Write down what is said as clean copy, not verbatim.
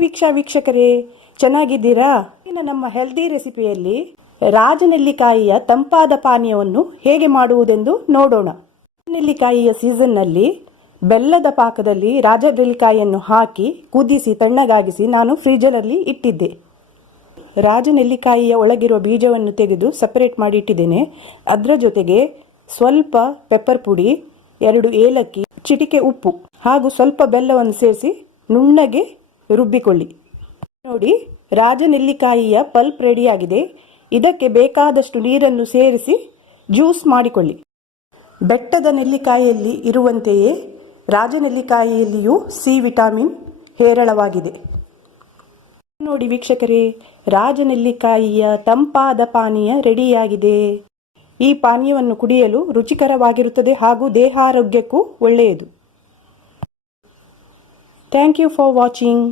ವೀಕ್ಷಕರೇ, ಚೆನ್ನಾಗಿದ್ದೀರಾ? ನಮ್ಮ ಹೆಲ್ದಿ ರೆಸಿಪಿಯಲ್ಲಿ ರಾಜನೆಲ್ಲಿಕಾಯಿಯ ತಂಪಾದ ಪಾನೀಯವನ್ನು ಹೇಗೆ ಮಾಡುವುದೆಂದು ನೋಡೋಣ. ನೆಲ್ಲಿಕಾಯಿಯ ಸೀಸನ್ನಲ್ಲಿ ಬೆಲ್ಲದ ಪಾಕದಲ್ಲಿ ರಾಜನೆಲ್ಲಿಕಾಯಿಯನ್ನು ಹಾಕಿ ಕುದಿಸಿ ತಣ್ಣಗಾಗಿಸಿ ನಾನು ಫ್ರೀಜರಲ್ಲಿ ಇಟ್ಟಿದ್ದೆ. ರಾಜನೆಲ್ಲಿಕಾಯಿಯ ಒಳಗಿರುವ ಬೀಜವನ್ನು ತೆಗೆದು ಸಪರೇಟ್ ಮಾಡಿ ಇಟ್ಟಿದ್ದೇನೆ. ಅದರ ಜೊತೆಗೆ ಸ್ವಲ್ಪ ಪೆಪ್ಪರ್ ಪುಡಿ, 2 ಏಲಕ್ಕಿ, ಚಿಟಿಕೆ ಉಪ್ಪು ಹಾಗೂ ಸ್ವಲ್ಪ ಬೆಲ್ಲವನ್ನು ಸೇರಿಸಿ ನುಣ್ಣಗೆ ರುಬ್ಬಿಕೊಳ್ಳಿ. ನೋಡಿ, ರಾಜನೆಲ್ಲಿಕಾಯಿಯ ಪಲ್ಪ್ ರೆಡಿಯಾಗಿದೆ. ಇದಕ್ಕೆ ಬೇಕಾದಷ್ಟು ನೀರನ್ನು ಸೇರಿಸಿ ಜ್ಯೂಸ್ ಮಾಡಿಕೊಳ್ಳಿ. ಬೆಟ್ಟದ ನೆಲ್ಲಿಕಾಯಿಯಲ್ಲಿ ಇರುವಂತೆಯೇ ರಾಜನೆಲ್ಲಿಕಾಯಿಯಲ್ಲಿಯೂ ಸಿ ವಿಟಮಿನ್ ಹೇರಳವಾಗಿದೆ. ನೋಡಿ ವೀಕ್ಷಕರೇ, ರಾಜನೆಲ್ಲಿಕಾಯಿಯ ತಂಪಾದ ಪಾನೀಯ ರೆಡಿಯಾಗಿದೆ. ಈ ಪಾನೀಯವನ್ನು ಕುಡಿಯಲು ರುಚಿಕರವಾಗಿರುತ್ತದೆ ಹಾಗೂ ದೇಹಾರೋಗ್ಯಕ್ಕೂ ಒಳ್ಳೆಯದು. Thank you for watching.